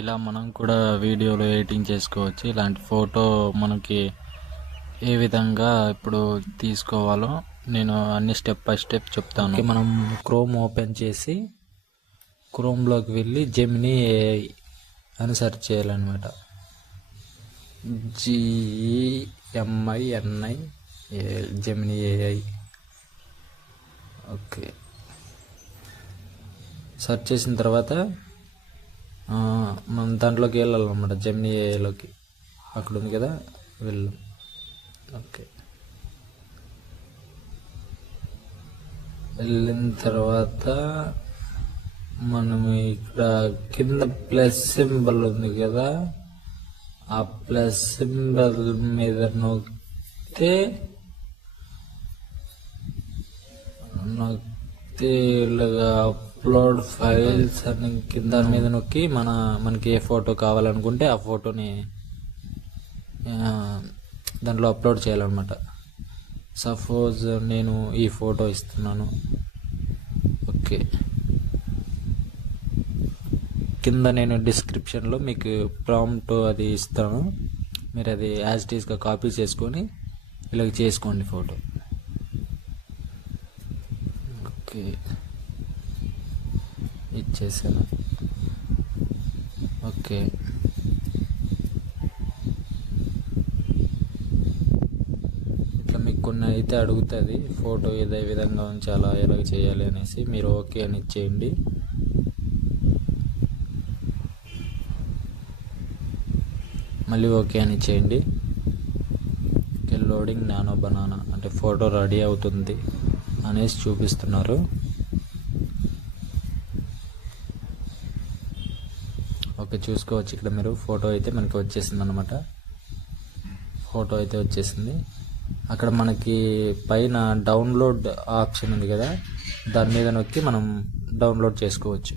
ఇలా మనం కూడా వీడియోలో ఎడిటింగ్ చేసుకోవచ్చు. ఇలాంటి ఫోటో మనకి ఏ విధంగా ఇప్పుడు తీసుకోవాలో నేను అన్ని స్టెప్ బై స్టెప్ చెప్తాను. మనం క్రోమ్ ఓపెన్ చేసి క్రోమ్లోకి వెళ్ళి జెమినీ ఏఐ అని సెర్చ్ చేయాలన్నమాట. GEMINI Gemini AI. Okay, search చేసిన తర్వాత మనం దాంట్లోకి వెళ్ళాలన్నమాట. జెమినీ ఏఐలోకి అక్కడ ఉంది కదా, వెళ్ళాం. ఓకే, వెళ్ళిన తర్వాత మనం ఇక్కడ కింద ప్లస్ సింబల్ ఉంది కదా, ఆ ప్లస్ సింబల్ మీద నొక్కితే ఇలాగా అప్లోడ్ ఫైల్స్ అని కింద మీద నొక్కి మనకి ఏ ఫోటో కావాలనుకుంటే ఆ ఫోటోని దాంట్లో అప్లోడ్ చేయాలన్నమాట. సపోజ్ నేను ఈ ఫోటో ఇస్తున్నాను. ఓకే, కింద నేను డిస్క్రిప్షన్లో మీకు ప్రాంప్ట్ అది ఇస్తాను. మీరు అది యాజ్ ఇట్ ఈస్గా కాపీ చేసుకొని ఇలాగ చేసుకోండి ఫోటో. ఓకే, ఇచ్చేసాను. ఓకే, ఇట్లా మీకు కొన్ని అయితే అడుగుతుంది, ఫోటో ఏదే విధంగా ఉంచాలా, ఎలాగ చేయాలి అనేసి. మీరు ఓకే అని ఇచ్చేయండి. మళ్ళీ ఓకే అని ఇచ్చేయండి. లోడింగ్ నానో బనానా అంటే ఫోటో రెడీ అవుతుంది అనేసి చూపిస్తున్నారు. ఓకే, చూసుకోవచ్చు ఇక్కడ మీరు. ఫోటో అయితే మనకి వచ్చేసింది అనమాట. ఫోటో అయితే వచ్చేసింది. అక్కడ మనకి పైన డౌన్లోడ్ ఆప్షన్ ఉంది కదా, దాని మీద నొక్కి మనం డౌన్లోడ్ చేసుకోవచ్చు.